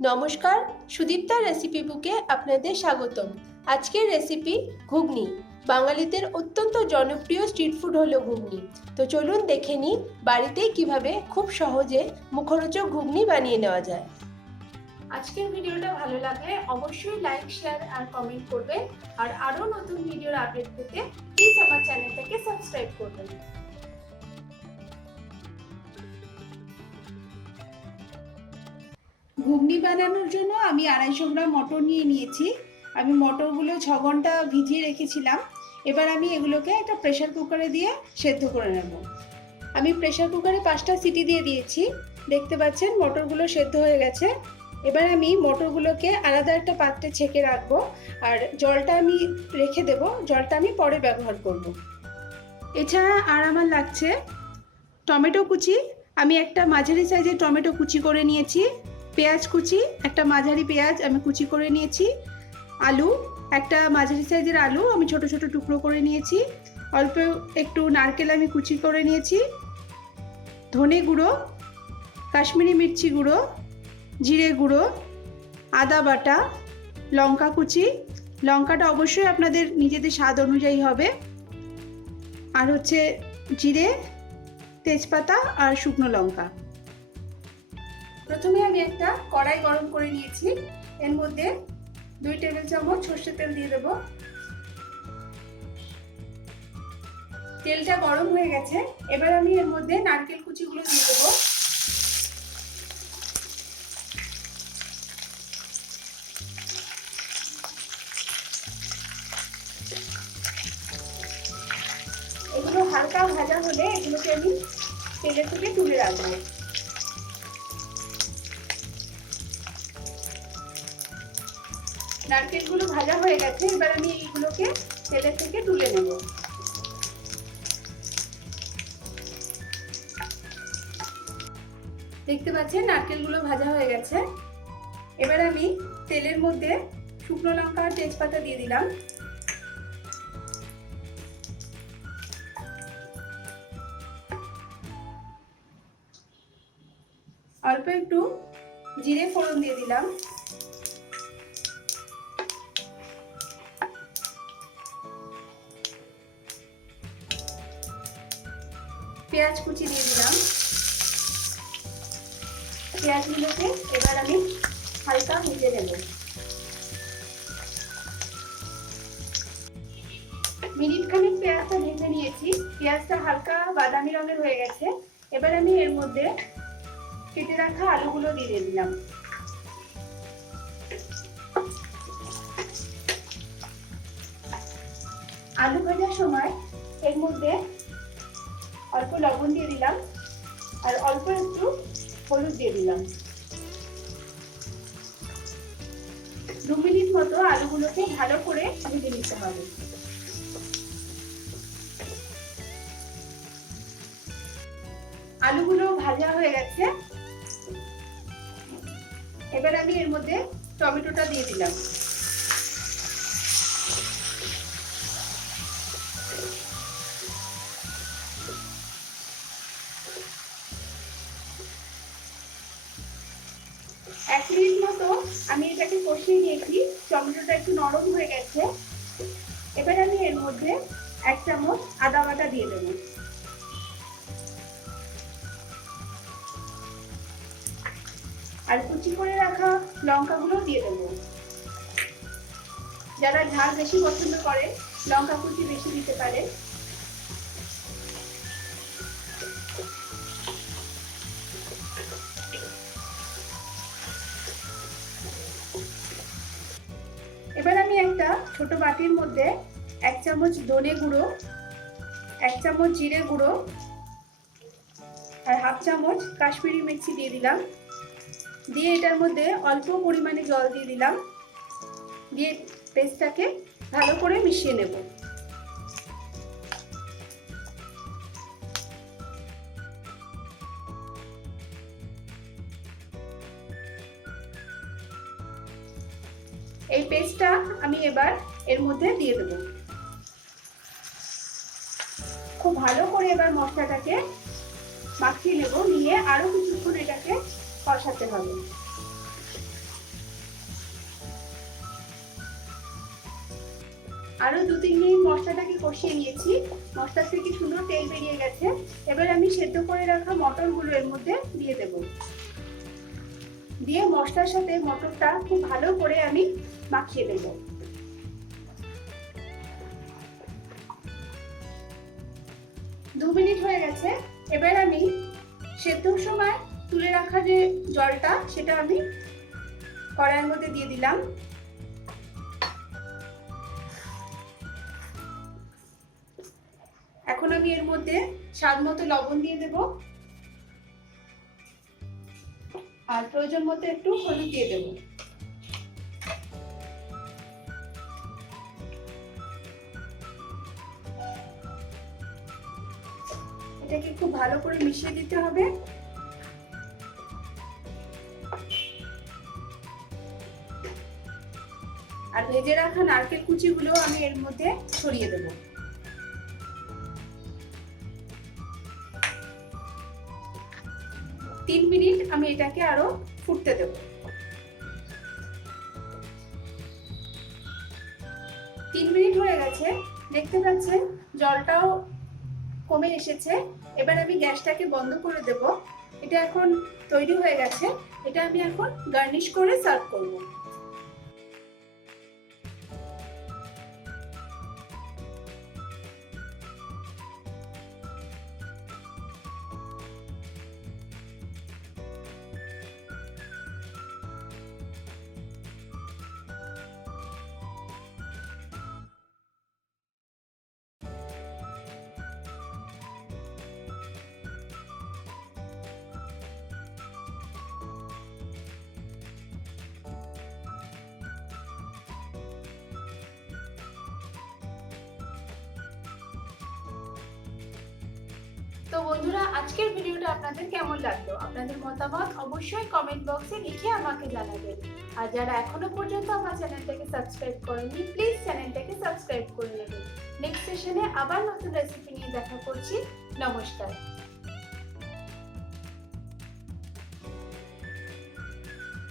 নমস্কার, সুদীপ্তার রেসিপি বুকে আপনাদের স্বাগতম। আজকের রেসিপি ঘুগনি। বাঙালিদের অত্যন্ত জনপ্রিয় স্ট্রিট ফুড হলো ঘুগনি। তো চলুন দেখে নিই বাড়িতেই কিভাবে খুব সহজে মুখরোচক ঘুগনি বানিয়ে নেওয়া যায়। আজকের ভিডিওটা ভালো লাগলে অবশ্যই লাইক, শেয়ার আর কমেন্ট করবেন। আর আরও নতুন ভিডিওর আপডেট পেতে প্লিজ আমার চ্যানেলটাকে সাবস্ক্রাইব করবেন। ঘুগনি বানানোর জন্য আমি 250 গ্রাম মটর নিয়ে নিয়েছি। আমি মটরগুলো 6 ঘন্টা ভিজিয়ে রেখেছিলাম। এবার আমি এগুলোকে একটা প্রেসার কুকারে দিয়ে সেদ্ধ করে নেব। আমি প্রেসার কুকারে 5টা সিটি দিয়ে দিয়েছি। দেখতে পাচ্ছেন মটরগুলো সেদ্ধ হয়ে গেছে। এবার আমি মটরগুলোকে আলাদা একটা পাত্রে ছেঁকে রাখবো, আর জলটা আমি রেখে দেব। জলটা আমি পরে ব্যবহার করব। এছাড়া আর আমার লাগছে টমেটো কুচি। আমি একটা মাঝারি সাইজের টমেটো কুচি করে নিয়েছি। পেঁয়াজ কুচি, একটা মাঝারি পেঁয়াজ আমি কুচি করে নিয়েছি। আলু, একটা মাঝারি সাইজের আলু আমি ছোট ছোট টুকরো করে নিয়েছি। অল্প একটু নারকেল আমি কুচি করে নিয়েছি। ধনে গুঁড়ো, কাশ্মীরি মির্চি গুঁড়ো, জিরে গুঁড়ো, আদা বাটা, লঙ্কা কুচি। লঙ্কাটা অবশ্যই আপনাদের নিজেদের স্বাদ অনুযায়ী হবে। আর হচ্ছে জিরে, তেজপাতা আর শুকনো লঙ্কা। প্রথমে আমি একটা কড়াই গরম করে নিয়েছি। এর মধ্যে 2 টেবিল চামচ সর্ষের তেল দিয়ে দেব। তেলটা গরম হয়ে গেছে। এবার আমি এর মধ্যে নারকেল কুচিগুলো দিয়ে দেব। এগুলো হালকা ভাজা হলে এগুলোকে আমি তেলে থেকে তুলে রাখবো। নারকেলগুলো ভাজা হয়ে গেছে। এবার আমি এইগুলোকে তেলের থেকে তুলে নেব। দেখতে পাচ্ছেন নারকেলগুলো ভাজা হয়ে গেছে। এবার আমি তেলের মধ্যে শুকনো লঙ্কা আর তেজপাতা দিয়ে দিলাম। অল্প একটু জিরে ফোড়ন দিয়ে দিলাম। পেঁয়াজ কুচি দিয়ে দিলাম। পেঁয়াজগুলোকে এবার আমি হালকা ভেজে নেব। মিনিট খানিক পেঁয়াজটা ভেজে নিয়েছি। পেঁয়াজটা হালকা বাদামি রঙের হয়ে গেছে। এবার আমি এর মধ্যে কেটে রাখা আলুগুলো দিয়ে দিলাম। আলু ভাজার সময় এর মধ্যে অল্প লবণ দিয়ে দিলাম আর অল্প একটু হলুদ দিয়ে দিলাম। 2 মিনিট মতো আলুগুলোকে ভালো করে ভেজে নিতে হবে। আলুগুলো ভাজা হয়ে গেছে। এবার আমি এর মধ্যে টমেটোটা দিয়ে দিলাম। এক মিনিট মতো আমি এটাকে কষিয়ে নিয়েছি। টমেটোটা একটু নরম হয়ে গেছে। এবার আমি এর মধ্যে 1 চামচ আদা বাটা দিয়ে দেব। আর কুচি করে রাখা লঙ্কাগুলো দিয়ে দেব। যারা ঝাল বেশি পছন্দ করে লঙ্কা কুচি বেশি দিতে পারে। এবার আমি একটা ছোট বাটির মধ্যে 1 চামচ ধনে গুঁড়ো, 1 চামচ জিরে গুঁড়ো আর 1/2 চামচ কাশ্মীরি মির্চি দিয়ে দিলাম। দিয়ে এটার মধ্যে অল্প পরিমাণে জল দিয়ে দিলাম। দিয়ে পেস্টটাকে ভালো করে মিশিয়ে নেব। এই পেস্টটা আমি এবার এর মধ্যে দিয়ে দেব। খুব ভালো করে এবার মশলাটাকে মাখিয়ে নেব। নিয়ে আরো কিছুক্ষণ এটাকে কষাতে হবে। আরো 2-3 মিনিট মশলাটাকে কষিয়ে নিয়েছি। মশলা থেকে সুন্দর তেল বেরিয়ে গেছে। এবার আমি সেদ্ধ করে রাখা মটরগুলো এর মধ্যে দিয়ে দেব। দিয়ে মশলার সাথে মটরটা খুব ভালো করে আমি মাখিয়ে দেব। দু মিনিট হয়ে গেছে। এবার আমি সেদ্ধর সময় তুলে রাখা যে জলটা সেটা আমি কড়াইয়ের মধ্যে দিয়ে দিলাম। এখন আমি এর মধ্যে স্বাদ মতো লবণ দিয়ে দেব আর প্রয়োজন মতো একটু হলুদ দিয়ে দেব। এটাকে খুব ভালো করে মিশিয়ে দিতে হবে। আর ভেজে রাখা নারকেল কুচিগুলো আমি এর মধ্যে ছড়িয়ে দেব। তিন মিনিট আমি এটাকে আরো ফুটতে দেব। 3 মিনিট হয়ে গেছে, দেখতে পাচ্ছেন জলটাও কমে এসেছে। এবার আমি গ্যাসটাকে বন্ধ করে দেব। এটা এখন তৈরি হয়ে গেছে। এটা আমি এখন গার্নিশ করে সার্ভ করব। তো বন্ধুরা, আজকের ভিডিওটা আপনাদের কেমন লাগলো? আপনাদের মতামত অবশ্যই কমেন্ট বক্সে লিখে আমাকে জানাবেন। আর যারা এখনো পর্যন্ত আমার চ্যানেলটাকে সাবস্ক্রাইব করেননি, প্লিজ চ্যানেলটাকে সাবস্ক্রাইব করে নেবেন। নেক্সট সেশনে আবার নতুন রেসিপি নিয়ে দেখা করছি। নমস্কার।